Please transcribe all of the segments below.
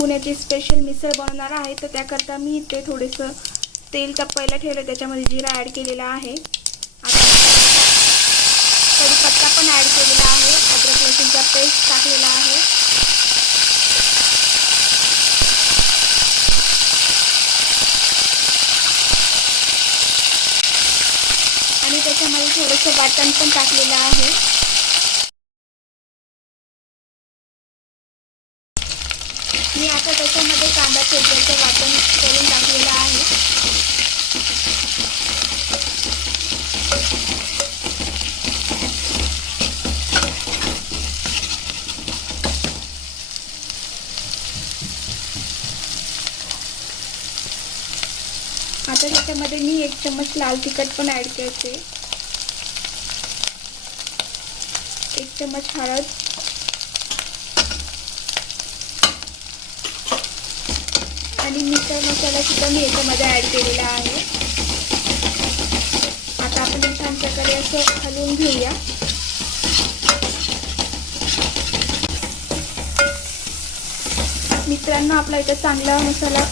पुण्याची स्पेशल मिसळ बनवणार आहे। तर त्याकरता मी इथे थोडंसं तेल तापायला ठेवलं, त्याच्यामध्ये जिरा ॲड केलेला आहे। आता कढीपत्ता पण ॲड केलेला आहे, अद्रक लसूणचा पेस्ट टाकलेला आहे। आणि त्याच्यामध्ये थोडंसं वाटण पण टाकलेलं आहे। मी आता त्याच्यामध्ये कांदा खोबऱ्याचं वाटण करून टाकलेलं आहे। आता त्याच्यामध्ये मी 1 चम्मच लाल तिखट पण ॲड करते, 1 चम्मच हळद, आणि मिसळ मसाला सुद्धा मी याच्यामध्ये ॲड केलेला आहे। आता आपण छान प्रकारे असं हलवून घेऊया। मित्रांनो, आपला इथं चांगला मसाला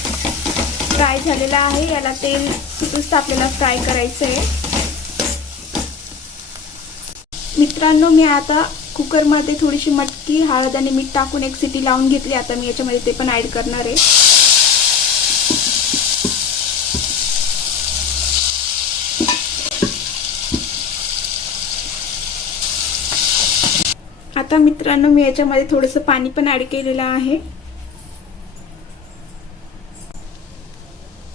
फ्राय झालेला आहे। याला तेल सुटूस आपल्याला फ्राय करायचं आहे। मित्रांनो, मी आता कुकरमध्ये थोडीशी मटकी, हळद आणि मीठ टाकून 1 शिटी लावून घेतली। आता मी याच्यामध्ये ते पण ॲड करणार आहे। आता मित्रांनो, मी याच्यामध्ये थोडंसं पाणी पण ॲड केलेलं आहे।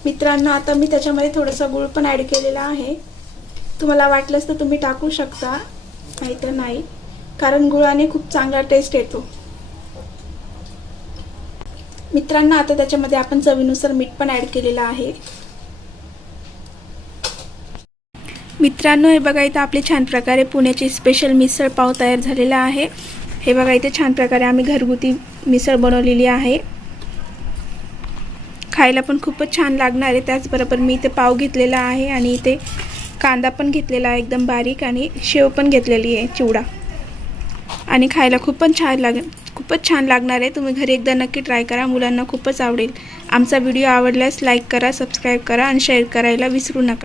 मित्रांनो, आता मी त्याच्यामध्ये थोडंसं गूळ पण ॲड केलेला आहे। तुम्हाला वाटलंच तर तुम्ही टाकू शकता, नाहीतर नाही, कारण गुळाने खूप चांगला टेस्ट येतो। मित्रांनो, आता त्याच्यामध्ये आपण चवीनुसार मीठ पण ॲड केलेलं आहे। मित्रांनो, हे बघा, इथं आपली छान प्रकारे पुण्याची स्पेशल मिसळ पाव तयार झालेला आहे। हे बघा, इथे छान प्रकारे आम्ही घरगुती मिसळ बनवलेली आहे। खायला पण खूपच छान लागणार आहे। त्याचबरोबर मी इथे पाव घेतलेला आहे आणि इथे कांदा पण घेतलेला आहे एकदम बारीक, आणि शेव पण घेतलेली आहे, चिवडा, आणि खायला खूपच छान लागणार आहे। तुम्ही घरी एकदा नक्की ट्राय करा, मुलांना खूपच आवडेल। आमचा व्हिडिओ आवडल्यास लाईक करा, सबस्क्राईब करा आणि शेअर करायला विसरू नका।